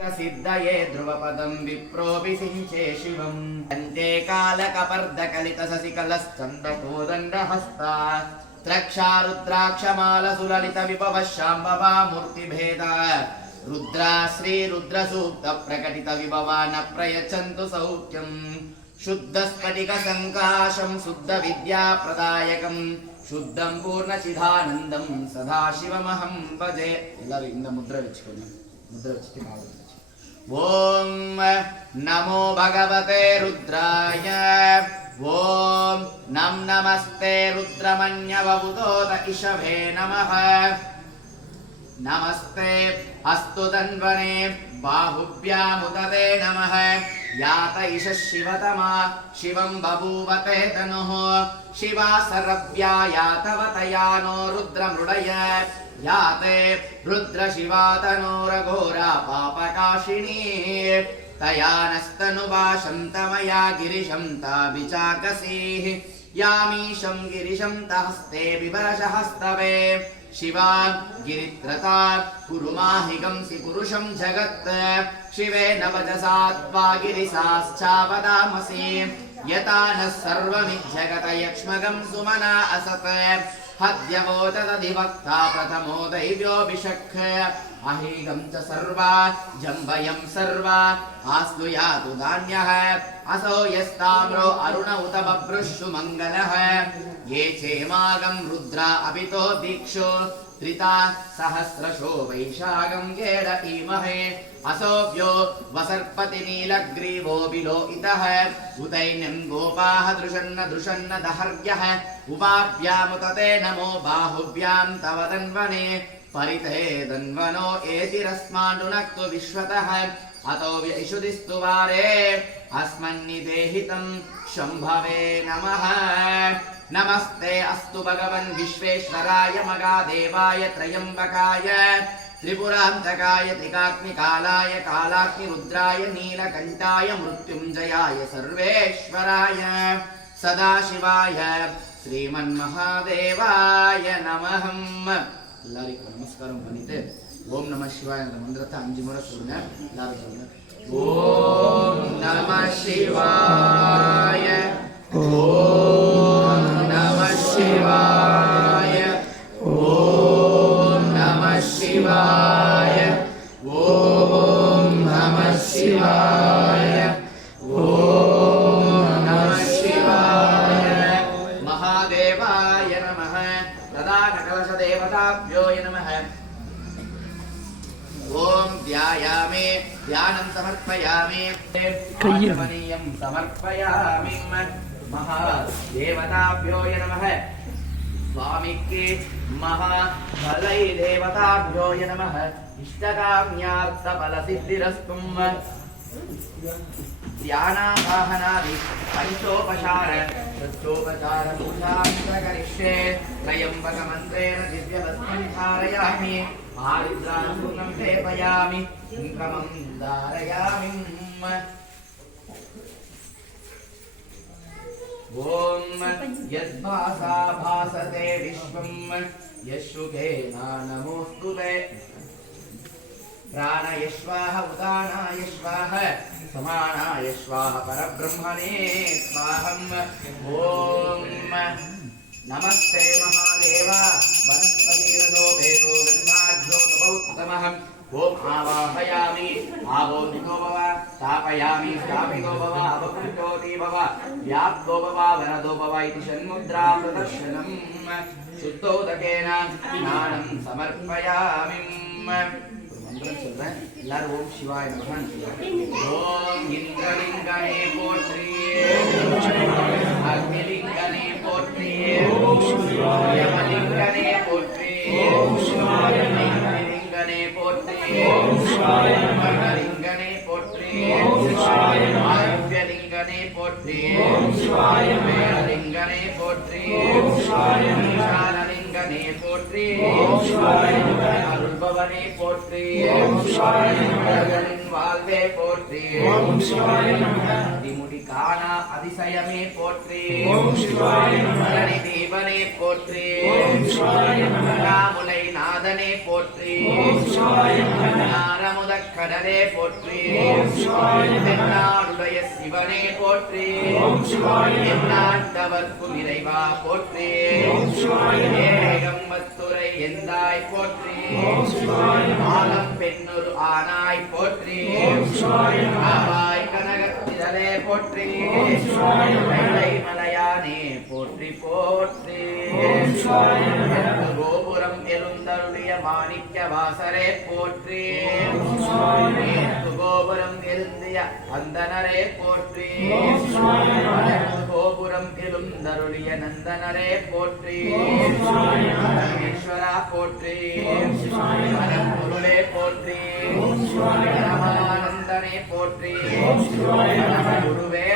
सिद्धये ध्रुवपदं विप्रोऽपि सिञ्चे शिवम् अन्ते कालकपर्दकलितशशिकलश्चन्द्रकोदण्डहस्ता त्रक्षारुद्राक्षमालसुललितविभवः शाम्भवा मूर्तिभेदा रुद्रा श्रीरुद्रसूक्तप्रकटितविभवा न प्रयच्छन्तु सौख्यम् शुद्धस्फटिकसङ्काशं शुद्धविद्याप्रदायकं शुद्धं पूर्णचिदानन्दं सदाशिवमहं भजे எல்லாரும் இந்த முத்ரை வெச்சுக்கோங்க முத்ரை வெச்சிட்டு கால் வச்சு ஓம் நமோ பகவதே ருத்ராய ஓம் நமஸ்தே ருத்ரமன்யவபுதோத இஷவே நமः नमस्ते अस्तु तन्वने बाहुभ्यामुदते नमः यात इष शिवतमा शिवं बभूवते तनुः शिवा सरव्या यातवतया नो रुद्रमृडय याते रुद्रशिवा तनोरघोरा पापकाशिनी तया नस्तनुभाषं तमया गिरिशं ताभिचाकसीः यामीशं गिरिशं तहस्ते बिभरशहस्तवे शिवा गिरित्रता कुरुमाहिगंसि पुरुषं जगत् शिवेन वचसा त्वा गिरिसाश्चावदामसि यथा नः सर्वमिज्जगत यक्ष्मगं सुमना असत् हद्यवोचदधिवक्ता प्रथमो दैव्योऽभिषक् अहीगं च सर्वा जम्बयं सर्वा आस्तु यातु धान्यः असौ यस्ताम्रो अरुण उत बभ्रुषु मङ्गलः ये चेमागं रुद्रा अपितो दीक्षो त्रिता सहस्रशो वैशाखं गेड इमहे असोभ्यो वसर्पति नीलग्रीवो बिलो इतः उदैन्यं गोपाः दृशन्न दृशन्न दहर्यः उपाभ्यामुतते नमो बाहुभ्यां तव दन्वने परिते दन्वनो एतिरस्मान्नुनक्तु विश्वतः अतो व्यैषुदिस्तु वारे अस्मन्निदेहितं शम्भवे नमः नमस्ते अस्तु भगवन् विश्वेश्वराय मगादेवाय त्रयम्बकाय त्रिपुरान्तकाय त्रिकाग्निकालाय कालाग्निरुद्राय नीलकण्ठाय मृत्युञ्जयाय सर्वेश्वराय सदाशिवाय श्रीमन्महादेवाय नमः எல்லாருக்கும் நமஸ்காரம் பண்ணிட்டு ஓம் நம சிவாய என்ற மந்திரத்தை 5 முறை சொல்லுங்க. எல்லாரும் சொல்லுங்க. ஓம் நம சிவாய ஓம் நம சிவாய ஓம் நம சிவாய ஓம் நம சிவாய ஓம் நம சிவாய மகாதேவாய நமः प्रधानकलशदेवताभ्यो नमः ओम ध्यायामि ध्यानं समर्पयामि कय्यमनीयं समर्पयामि महादेवताभ्यो नमः स्वामिके महाबलै देवताभ्यो नमः इष्टकाम्यार्थफलसिद्धिरस्तु ध्यानावाहनादि पंचोपचार षष्ठोपचार पूजान्तकरिष्ये त्रयम्बकमन्त्रेण दिव्यवस्त्रं धारयामि आरुद्राचूर्णं लेपयामि कुङ्कुमं धारयामि ॐ यद्भासा भासते विश्वं यशुकेन नमोऽस्तु ते प्राणाय स्वाहा उदानाय स्वाहा समानाय स्वाहा परब्रह्मणे स्वाहम् ॐ नमस्ते महादेव वनस्पतिरतो वेदो गन्धाढ्यो तमोत्तमः ॐ आवाहयामि आवोदितो भव स्थापयामि स्थापितो भव अवकृतोति भव व्याप्तो भव वरदो भव इति षण्मुद्रा प्रदर्शनम् शुद्धोदकेन स्नानं समर्पयामि சொல்றேன் எல்லாரும் ஓம் சிவாய நமः ஓம் இந்திரலிங்கனே போற்றி அக்னிலிங்கனே போற்றி ஓம் சிவாய யமலிங்கனே போற்றி ஓம் சிவாய லிங்கனே போற்றி ஓம் சிவாய மகலிங்கனே போற்றி ஓம் சிவாய ஆயுர்வேலிங்கனே போற்றி ஓம் சிவாய மேலிங்கனே போற்றி ஓம் சிவாய லிங்கனே போற்றி ஓம் சிவாய அருள்பவனே போற்றி ஓம் சிவாய நமகளின் வாழ்வே போற்றி ஓம் சிவாய நம அதிமுடி காணா அதிசயமே போற்றி ஓம் சிவாய நம சிவனே போற்றி முலை நாதனே போற்றி நாரமுதக் கடலே போற்றி தென்னாடுடைய சிவனே போற்றி எந்நாட்டவர்க்கும் இறைவா போற்றி ஏகம்பத்துரை எந்தாய் போற்றி ஆலம் பெண்ணொரு ஆனாய் போற்றி ஆவாய் கனகத்திரளே போற்றி வெள்ளை மலையானே போற்றி போற்றி கோபுரம் எழுந்தருடைய மாணிக்க வாசரே போற்றி கோபுரம் எழுந்திய அந்தனரே போற்றி கோபுரம் எழுந்தருடைய நந்தனரே போற்றி ஈஸ்வரா போற்றி பரம்பொருளே போற்றி பரமானந்தனே போற்றி குருவே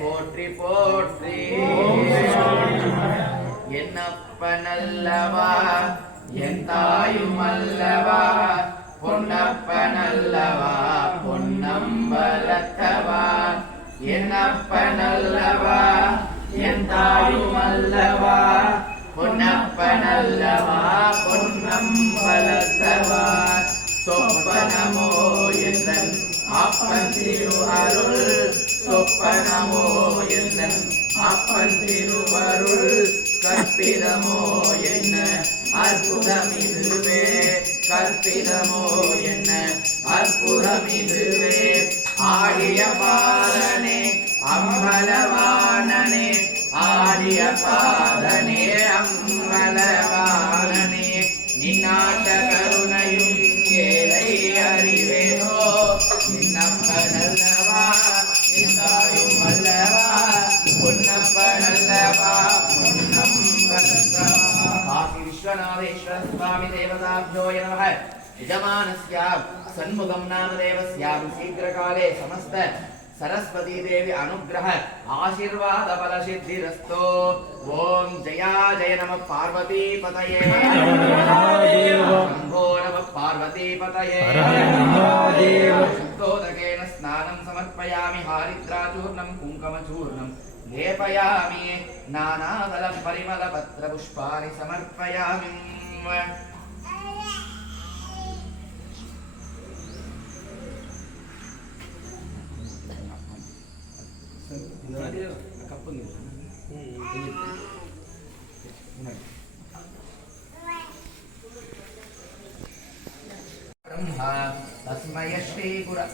போற்றி போற்றி என்னப்பனல்லவா என் தாயுமல்லவா பொன்னப்பனல்லவா பொன்னம்பலத்தவா என்னப்பனல்லவா என் தாயுமல்லவா பொன்னப்பனல்லவா பொன்னம்பலத்தவா சொப்பனமோ எந்தன் அப்பன் திரு அருள் சொப்பனமோ எந்தன் அப்பன் திருவருள் கற்பிதமோ என்ன அற்புதமிதுவே கற்பிதமோ என்ன அற்புதமிதுவே ஆடிய பாலனே அம்பலவானனே ஆடிய பாலனே அம்பலவானனே நின்னாட்ட கருணையும் ஏழை அறிவேனோ நின்னப்பனல்லவா நின்றாயும் அல்லவா பொன்னப்பனல்லவா பொன்னம்பலத்தவா காசி விஸ்வநாதேஸ்வர சுவாமி தேவதாभ्यो நமः यजमानस्याम् सन्मुखं नामदेवस्याम् शीघ्रकाले समस्त सरस्वती देवी अनुग्रह आशीर्वाद बल सिद्धिरस्तु ओम जया जय नमः पार्वती पतये शंभो नमः पार्वती पतये शुद्धोदकेन स्नानं समर्पयामि हारिद्राचूर्णं कुङ्कुमचूर्णं लेपयामि नानादलं परिमलपत्रपुष्पाणि समर्पयामि ब्रह्मा तस्मै श्री गुरु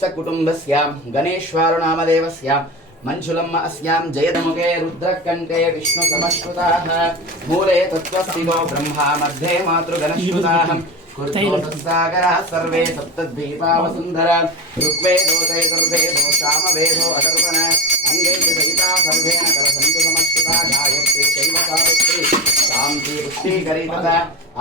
सकुटुम्बस्यां गणेश्वर नामदेवस्यां मंजुलम् अस्यां जयदमुखे रुद्रकण्ठे विष्णु समश्रुताः मूले तत्त्वस्थितो ब्रह्मा मध्ये मातृगणश्रुताः कुरुतोसागरा सर्वे सप्तद्वीपावसुन्धरा ऋग्वेदोते सर्वेदो सामवेदो अथर्वण अंगे सहिता सर्वेण करसन्तु समश्रुता गायत्री चैव सावित्री शान्ति पुष्टिकरितता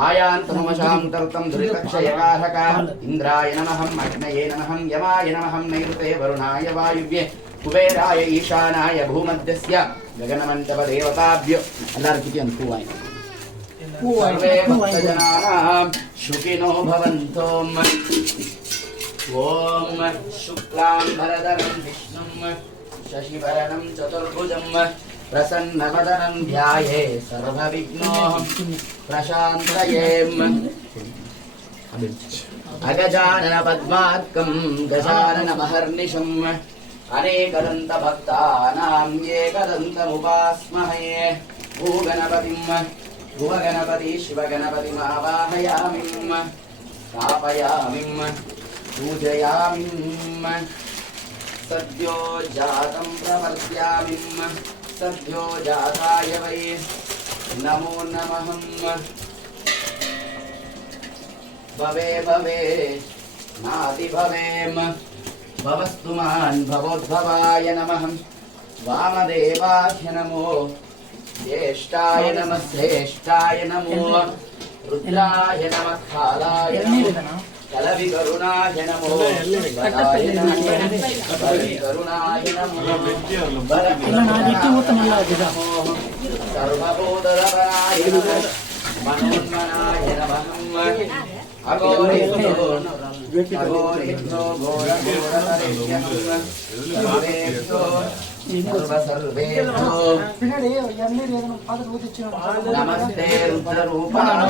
आयान्तमवशां कर्तं दुरितक्षयकारक इन्द्राय नमः अग्नये नमः यमाय नमः नैऋते वरुणाय वायुव्ये कुबेराय ईशानाय भूमध्यस्य गगनमण्डपदेवताभ्यो अल्लार्किति पूवाय सर्वे भक्तजनानां सुखिनो भवन्तु ॐ शुक्लाम्बरधरं विष्णुं शशिवर्णं चतुर्भुजं प्रसन्नवदनं ध्याये सर्वविघ्नोः प्रशान्तये अगजानन पद्मार्कं गजाननमहर्निशम् अनेकदन्तभक्तानाम् एकदन्तमुपास्महे भूगणपति शिवगणपतिमावाहयामि स्थापयामि पूजयामि सद्यो जातं प्रवर्त्यामि सद्यो जाताय वै नमो नमः भवे भवे नाति भवेम भवस्तु मान् भवोद्भवाय नमः वामदेवाय नमो ज्येष्ठाय नमः श्रेष्ठाय नमो रुद्राय नमः कालाय कलवि करुणाय नमो वराय नमो करुणाय नमो सर्वभूतलवनाय नमो मनोन्मनाय नमः अघोरेभ्यो घोरघोरतरेभ्यो सर्वेभ्यो नमस्ते रुद्ररूपाय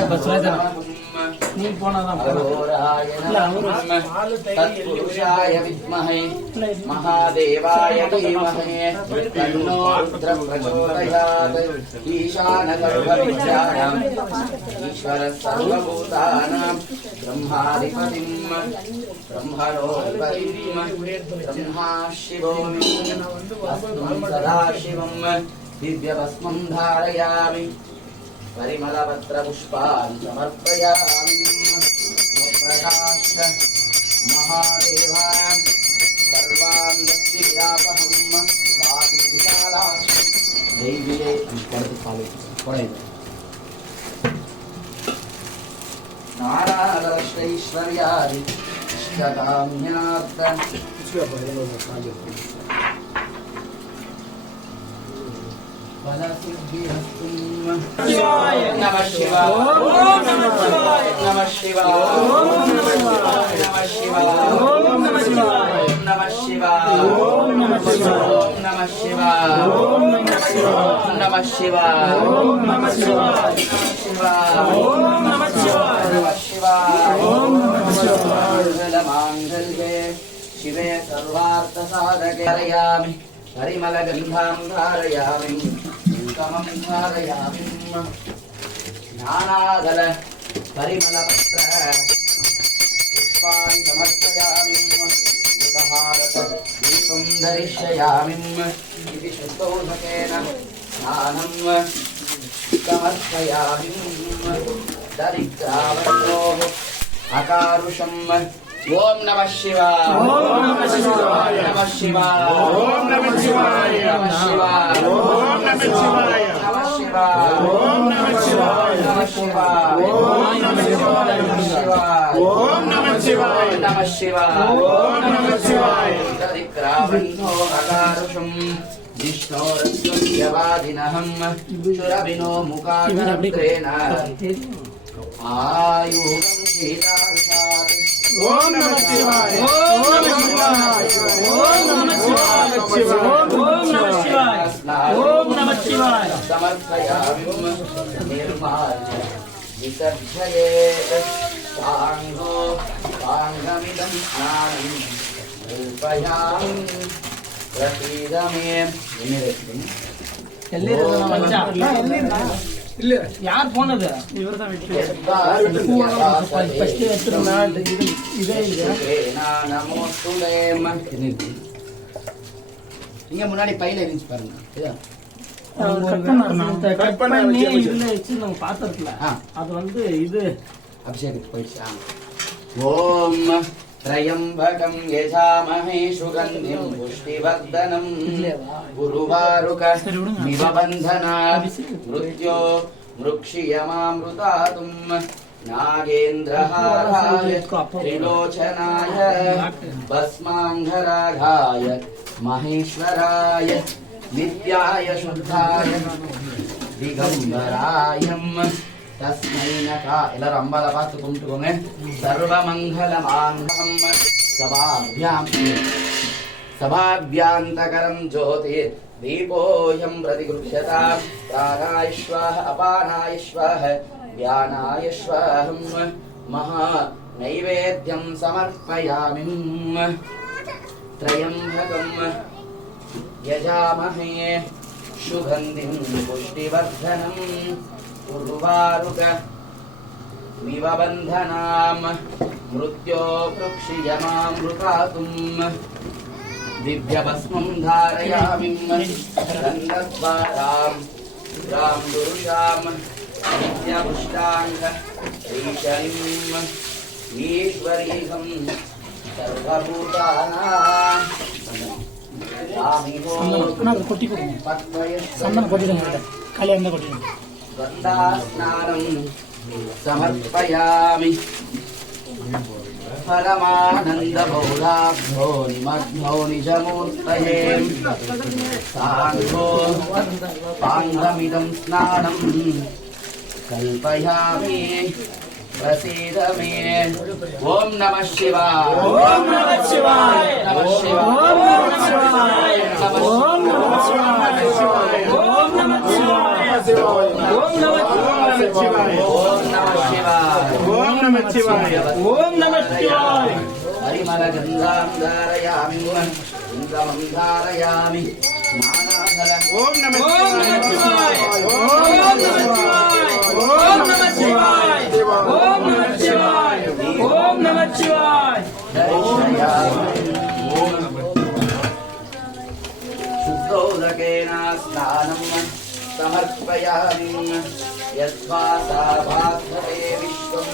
तत्पुरुषाय विद्महे महादेवाय धीमहि तन्नो रुद्रः प्रचोदयात् ईशानसर्वविद्यानाम् ईश्वरः सर्वभूतानां ब्रह्माधिपतिं ब्रह्मणोऽधिपतिं ब्रह्मा शिवो सदाशिवं दिव्यभस्मं धारयामि परिमलपत्रपुष्पाणि समर्पयामि प्रकाश महादेवान् सर्वान् भक्तिविलापहं स्वाति विशालाक्षि दैविले नारायणैश्वर्यादि इष्टकाम्यार्थ नमः शिवाय नमः शिवाय नमः शिवाय नमः शिवाय नमः शिवाय नमः शिवाय नमः शिवाय नमः शिवाय नमः शिवाय मांगल्ये शिवे सर्वार्थसाधके धारयामि परिमलगन्धां धारयामि कुङ्कुमं धारयामि नानादल परिमलपत्र पुष्पाणि समर्पयामि उपहारत दीपं दर्शयामि इति शुद्धौघकेन स्नानं समर्पयामि दरिद्रावरोः अकारुषम् ओम नमः शिवाय ओम नमः शिवाय नमः शिवाय ओम नमः शिवाय नमः शिवाय ओम नमः शिवाय नमः शिवाय ओम नमः शिवाय नमः शिवाय ओम नमः शिवाय नमः शिवाय ओम नमः शिवाय नमः शिवाय ओम नमः शिवाय दरिद्रावन्तो अकारुषम् विष्णोरस्वयवादिनहं सुरभिनो मुखाग्रेण आयुगं शीतार्षात् ओम नमः शिवाय ओम नमः शिवाय ओम नमः शिवाय ओम नमः शिवाय ओम नमः शिवाय समर्पयामि निर्माल्य विसर्जयेत् साङ्गो साङ्गमिदं स्नानं कल्पयामि प्रसीद मे இல்ல யார் போனது இவர்தான் இங்க முன்னாடி பையில இருந்துச்சு பாருங்க பாத்திரத்துல அது வந்து இது அபிஷேகத்துக்கு போயிடுச்சு ஓம் त्रयम्बकं यजामहे सुगन्धिं पुष्टिवर्धनं गुरुवारुकमिव बन्धनात् मृत्यो मृक्षियमामृतातुं नागेन्द्रहाराय त्रिलोचनाय भस्माङ्गरागाय महेश्वराय नित्याय शुद्धाय दिगम्बरायम् तस्मै नका எல்லாரும் அம்பாளை பார்த்து கும்பிட்டுக்கோங்க சர்வமங்கலமாங்கலம் சபாभ्यान्तकरं ज्योति दीपोऽयं प्रतिगृह्यता प्राणायश्वः अपानायश्वः व्यानायश्वहं महा नैवेद्यं समर्पयामि त्रयम्बकं यजामहे सुगन्धिं पुष्टिवर्धनम् उर्वारुकमिव बन्धनां मृत्यो वृक्षियमामृतातुं दिव्यभस्मं धारयामि गन्धद्वारां रां दुरुषां नित्यपुष्टाङ्ग श्रीशरीं ईश्वरीहं सर्वभूतानां गन्धास्नानं समर्पयामि परमानन्दबोधाभ्यो निमग्नो निजमूर्तये साङ्गो पाङ्गमिदं स्नानं कल्पयामि प्रसीद मे ॐ नमः शिवाय ॐ नमः शिवाय नमः शिवाय ॐ नमः शिवाय ॐ नमः शिवाय ॐ नमः शिवाय ॐ नमः शिवाय ॐ नमः शिवाय ॐ नमः शिवाय हरिमलगन्धां धारयामि इन्द्रमं धारयामि ॐ नमः शिवाय ॐ नमः शिवाय ॐ नमः शिवाय ॐ नमः शिवाय ॐ नमः शिवाय शुद्धोदकेन स्नानं समर्पयामि यद्वासा भास्वते विश्वं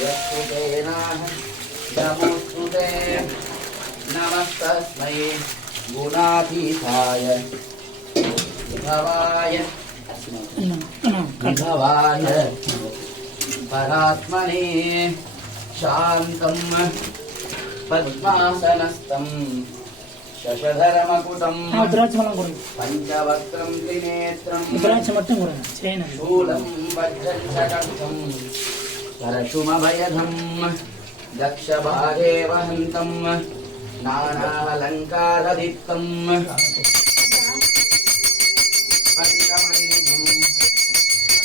यत्कृतेन नमोस्तुते नमस्तस्मै गुणातीताय विभवाय परात्मने शान्तं पद्मासनस्थं शशधरमकुटं पञ्चवक्त्रं त्रिनेत्रं शूलं वज्रं चकर्थं परशुमभयधं दक्षभागे वहन्तं नानालङ्कारदीप्तं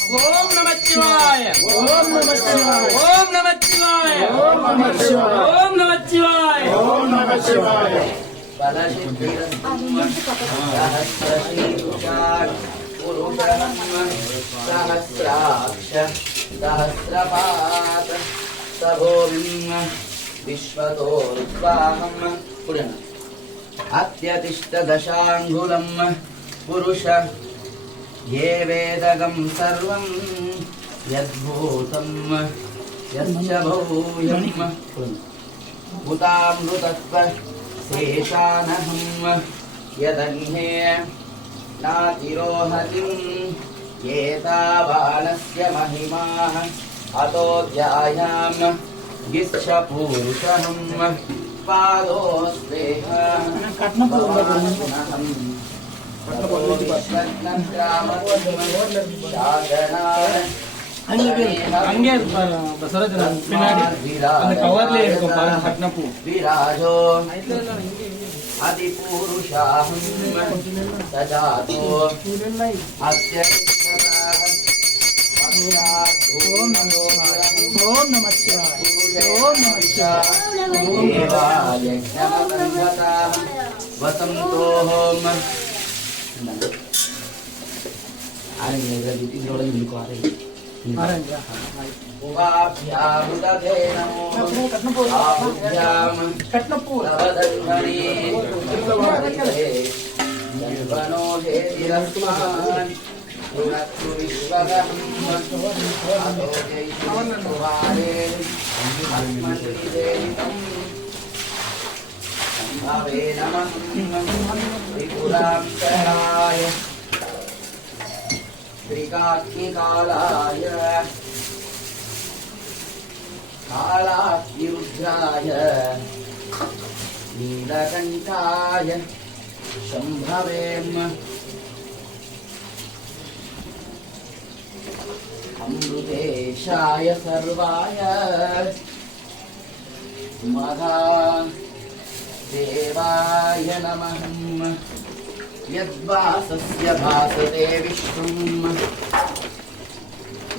ॐ नमः शिवाय ॐ नमः शिवाय ॐ नमः शिवाय ॐ नमः शिवाय ॐ नमः शिवाय ॐ नमः शिवाय सहस्राक्ष सहस्रपात सभोमिं विश्वतोर्वाहं अत्यतिष्ठदशाङ्गुलं पुरुष ये वेदगं सर्वं यद्भूतं यश्च भूयं भूतामृतत्व शेषानहं यदन्ये नातिरोहतिं एतावानस्य महिमाः अतोऽध्यायां गिच्छपूरुषहं पादोस्तेहं அங்கே சரோஜன் பின்னாடி அந்த கவர்ல இருக்கும் பாருங்க கட்னப்பூ விராஜோ அதிபூருஷாஹம் சஜாதோ ஓம் நம சிவாய ஓம் நம சிவாய வசந்தோஹம் இதோட उवाभ्यामुदधे नमो आहुभ्याम नवदन्वने जन्वनो हेतिरस्मान् पुनस्तु विश्वगहम् अतो जैष्णवारे अस्मन्निदेहितम् सम्भवे नमः त्रिपुरान्तराय त्रिकाग्निकालाय कालाग्निरुद्राय नीलकण्ठाय शम्भवेम अमृतेशाय सर्वाय महादेवाय नमः यद्वासस्य भासते विश्वम्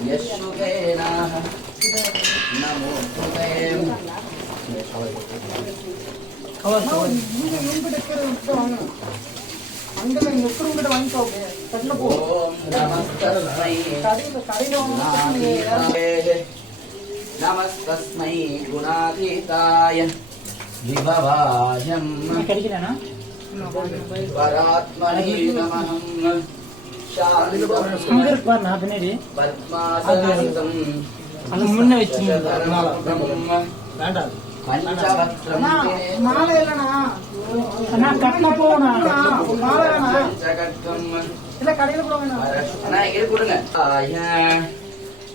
यशुकेनाः नमोस्तुते ॐ नमस्तस्मै नमस्तस्मै गुणातीताय विभवायम् परात्मने नमः पद्मासनस्तं पञ्चवक्त्रं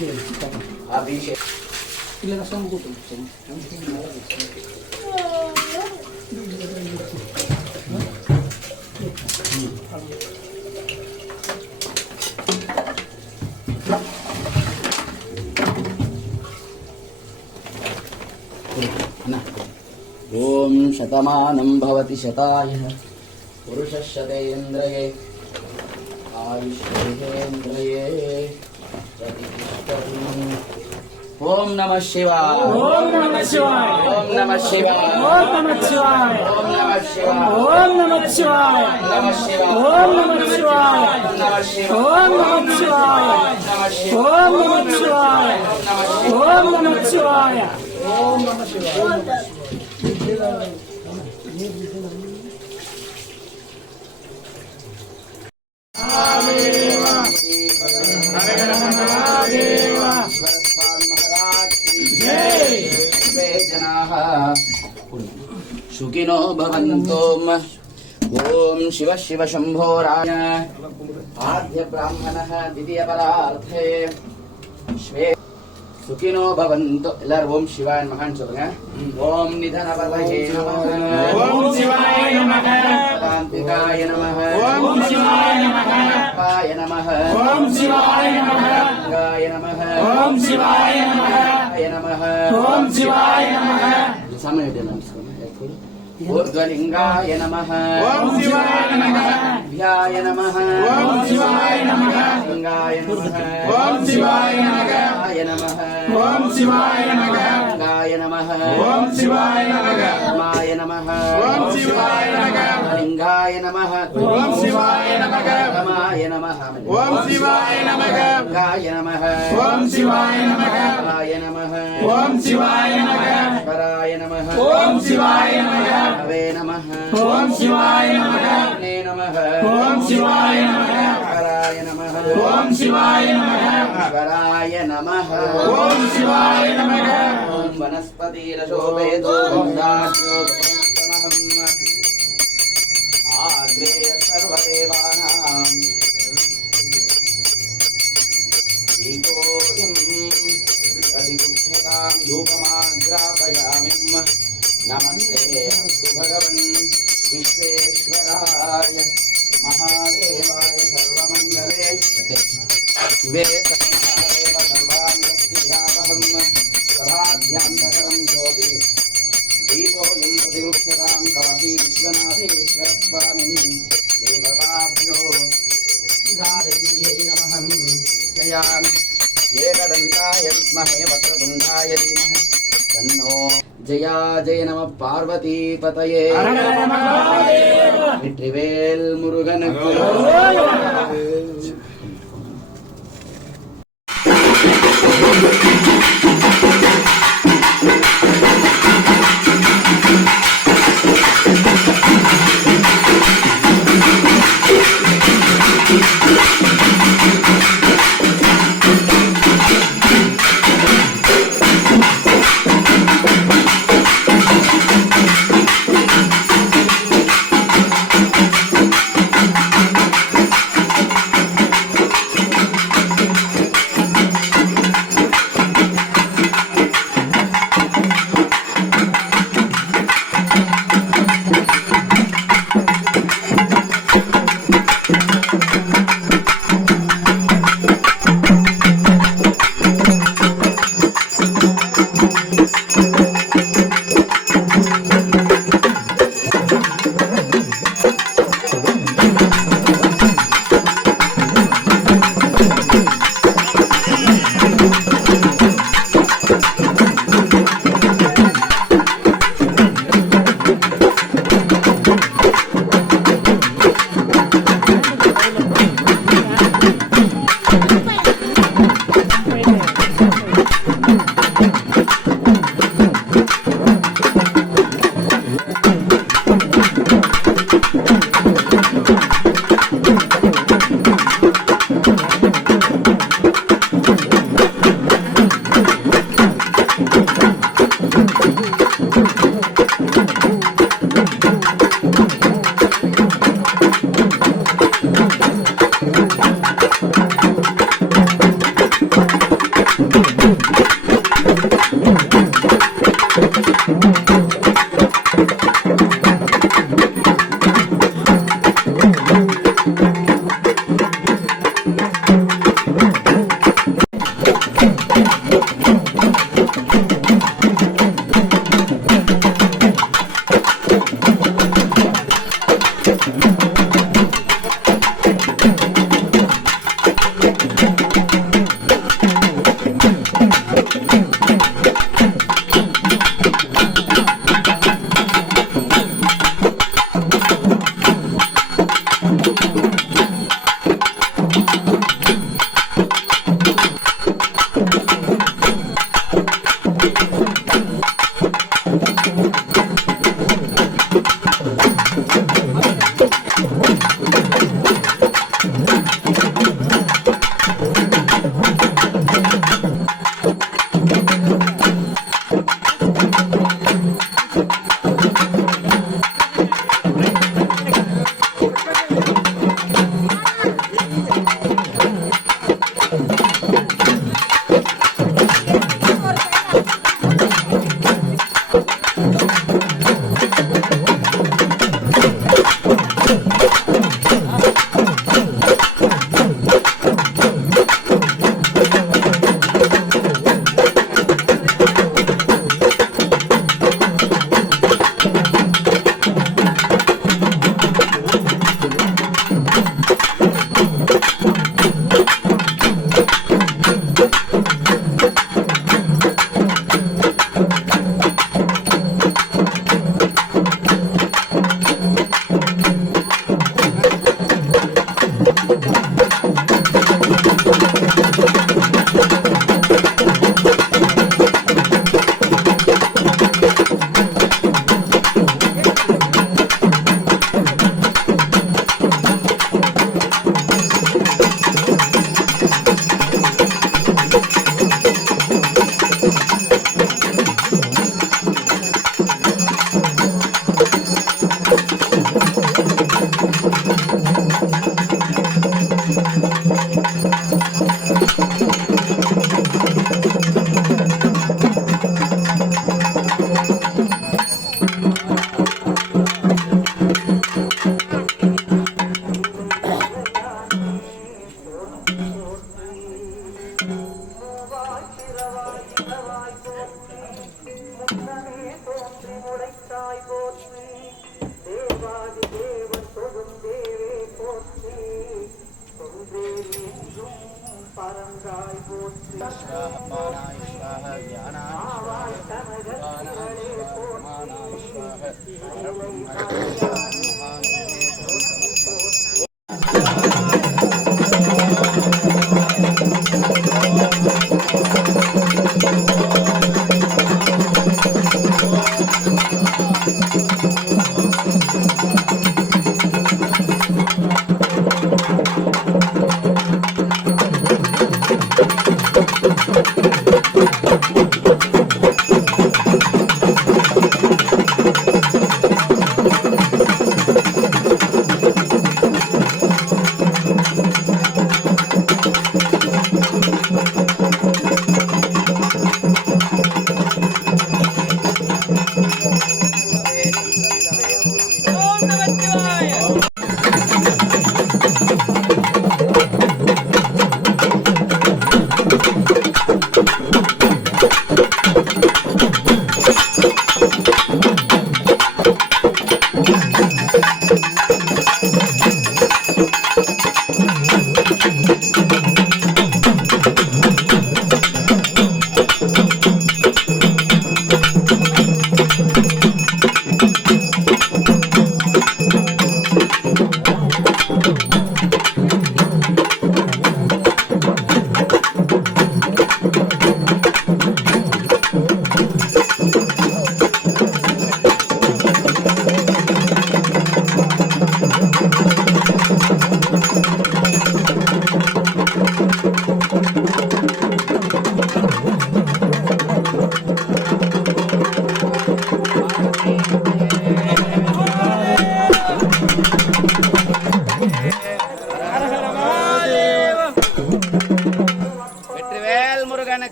ಅಭಿಷೇಕ ಇಲ್ಲ ಕಷ್ಟ ಕೂತು ಓಂ ಶತಮಾನಂ ಭವತಿ ಶತಾಯ ಪುರುಷಃ ಶತೇಂದ್ರಿಯೇ ಆಯುಷ್ಯೇಂದ್ರಿಯೇ ಪ್ರತಿಷ್ಠತಿ. ಓಂ ನಮಃ ಶಿವಾಯ. ಓಂ ನಮಃ ಶಿವಾಯ. ಓಂ ನಮಃ ಶಿವಾಯ. ಓಂ ನಮಃ ಶಿವಾಯ. ಓಂ ನಮಃ ಶಿವಾಯ. ಓಂ ನಮಃ ಶಿವಾಯ. ನಮಃ ಶಿವಾಯ. ಓಂ ನಮಃ ಶಿವಾಯ. ನಮಃ ಶಿವಾಯ. ಓಂ ನಮಃ ಶಿವಾಯ. ಓಂ ನಮಃ ಶಿವಾಯ. ಓಂ ನಮಃ ಶಿವಾಯ. ಓಂ ನಮಃ ಶಿವಾಯ. सुखिनो भवन्तु. ओम शिव शिव शंभो राय. आद्य ब्राह्मणः द्वितीय परार्थे श्वे सुखिनो भवन्तु. எல்லாரும் ஓம் சிவாய நமஹன்னு சொல்லுங்க. ஓம் நிதன பதயே நமஹ. ஓம் சிவாய நமஹ. காந்திகாய நமஹ. ஓம் சிவாய நமஹ. பாய நமஹ. ஓம் சிவாய நமஹ. காய நமஹ. ஓம் சிவாய நமஹ. காய நமஹ. ஓம் சிவாய நமஹ. सामने नमस्कार. ऊर्ध्वलिंगाय नमः. ओम शिवाय नमः. ध्याय नमः. ओम शिवाय नमः. लिंगाय नमः. ओम शिवाय नमः. ध्याय नमः. ओम शिवाय नमः. लिंगाय नमः. ओम शिवाय नमः. माय नमः. ओम शिवाय नमः. लिंगाय नमः. ओम शिवाय नमः. माय नमः. ओम शिवाय नमः. लिंगाय नमः. ओम शिवाय नमः. माय नमः. ओम शिवाय नमः. पराय नमः. ओम शिवाय नमः. हवे नमः. ओम शिवाय नमः. ने नमः. ओम शिवाय नमः. पराय नमः. ओम शिवाय नमः. पराय नमः. ओम शिवाय नमः. ओम वनस्पतिरशोभेदो वृन्दाद्योतमहम् आग्रेय सर्वदेवानां दीपोऽयं प्रतिगुह्यतां धूपमाग्रापयामिम्. नमस्ते अस्तु भगवन् विश्वेश्वराय महादेवाय सर्वमङ्गले शिवे सर्वदेव सर्वाङ्गस्थिरापहम् सभाध्यान्तकरं ज्योति दीपोऽयं प्रतिगृह्यतां काशी विश्वनाथेश्वरस्वामिन् देवताभ्यो विधादेव्यै नमः. जयामि एकदन्ताय विद्महे वक्रतुण्डाय धीमहि तन्नो जया जय नमः. பார்வதி பதயே வெற்றிவேல் முருகனுக்கு.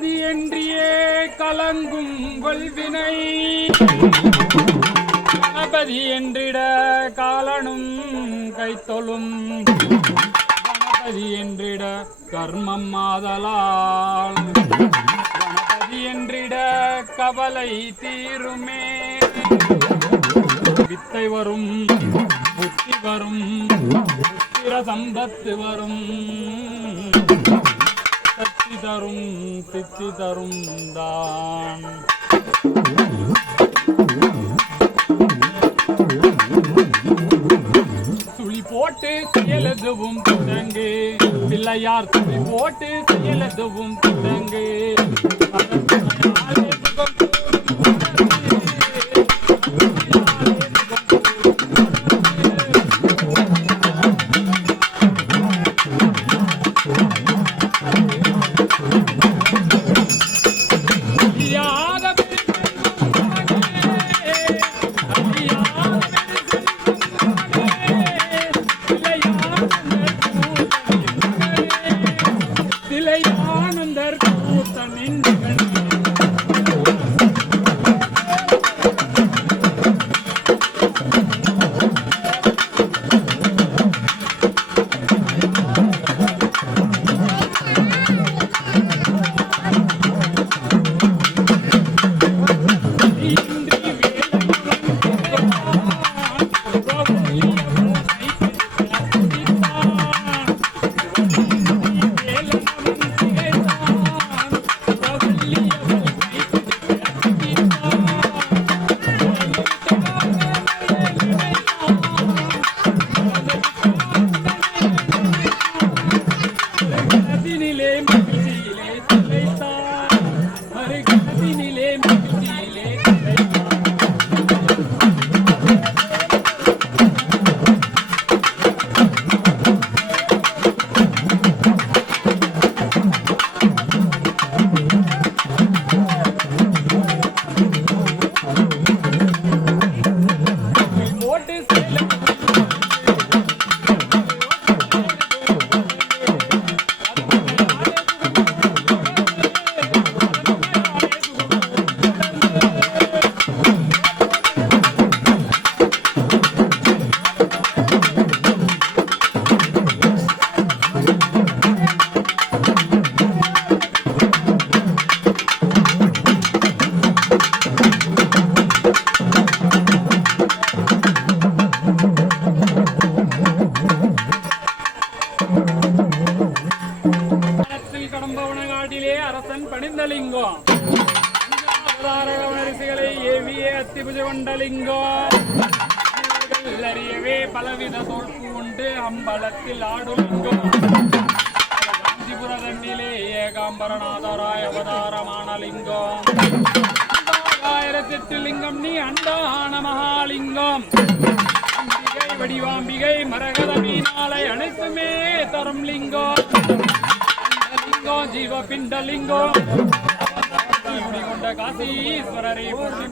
கதி என்றியே கலங்கும் வல்வினை கணபதி என்றிட காலனும் கைத்தொழும் கணபதி என்றிட கர்மம் ஆதலால் கணபதி என்றிட கவலை தீருமே வித்தை வரும் புத்தி வரும் புத்திர சம்பத்து வரும் சக்தி தரும் சித்தி தரும் தான் சுழி போட்டு செயலதுவும் தொடங்கு பிள்ளையார் சுழி போட்டு செயலதுவும் தொடங்கு அரசன் பணிந்தலிங்கம் அவதாரகவரிசைகளை ஏவிய அத்திபுஜவண்டலிங்கம் அறியவே பலவித தோற்பு உண்டு அம்பலத்தில் ஆடுலிங்கம் காஞ்சிபுர தண்ணிலே ஏகாம்பரநாதராய் அவதாரமான லிங்கம் 1008 லிங்கம் நீ அண்டான மகாலிங்கம் அம்பிகை வடிவாம்பிகை மரகத மீனாலை அனைத்துமே தரும் லிங்கம் ஜீவ பிண்டலிங்கம் கொண்ட காசீஸ்வரரை போற்றி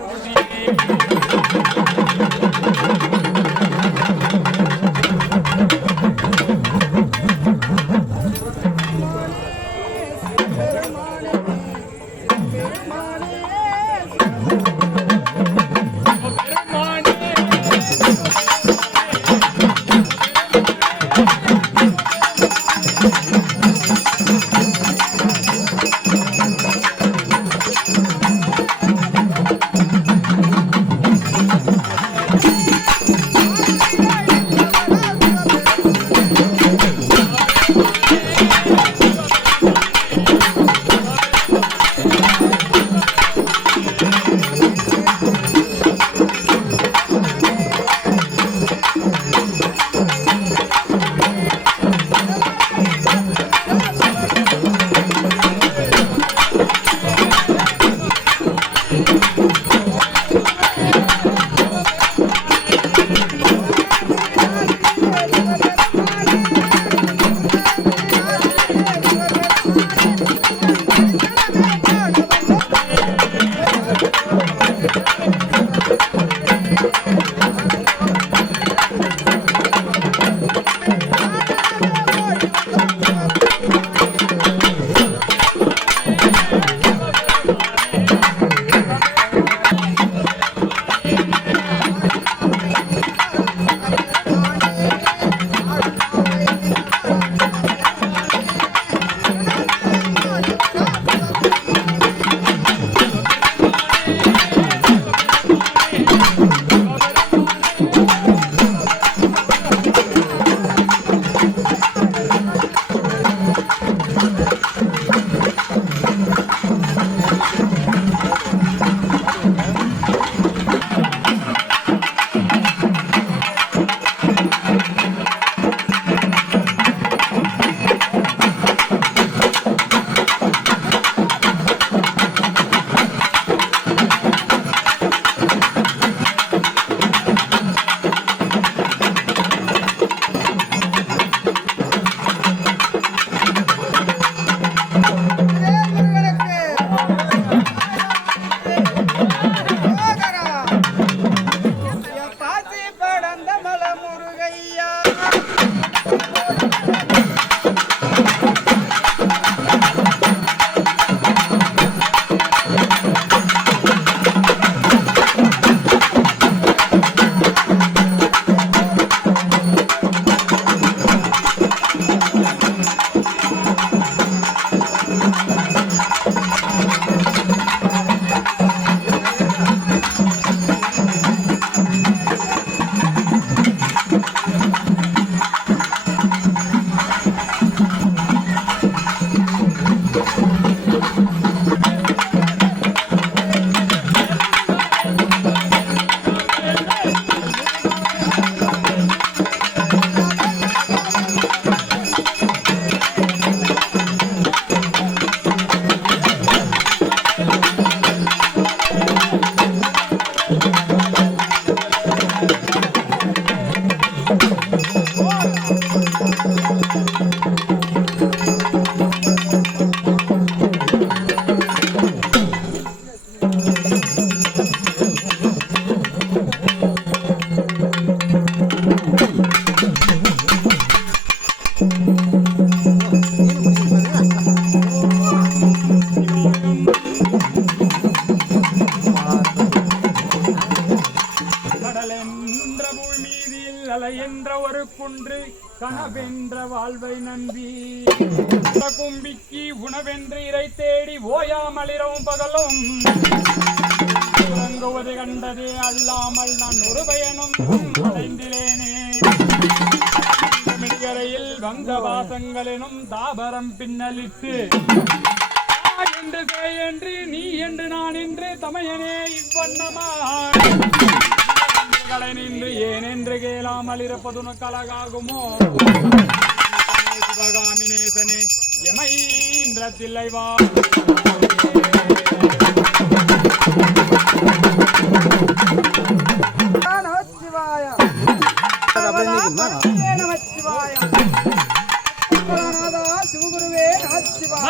கனவென்ற வாழ்வை நம்பி கும்பிக்கு உணவென்று இறை தேடி ஓயாமலிரவும் பகலும் உறங்குவது கண்டதே அல்லாமல் நான் ஒரு பயனும் அடைந்திலேனே. மிகரையில் வந்த வாசங்களெனும் தாபரம் பின்னலிட்டு என்று என்று நீ என்று நான் என்று தமையனே இவ்வண்ணமாய் நின்று ஏன் என்று கேளாமல் இருப்பது உனக்கு அழகாகுமோ? சிவகாமினேசனே எமை இன்றத்தில்லை வா சிவகுருவே நமச்சிவாய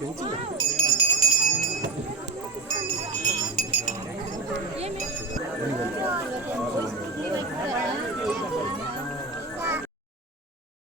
பெஞ்சு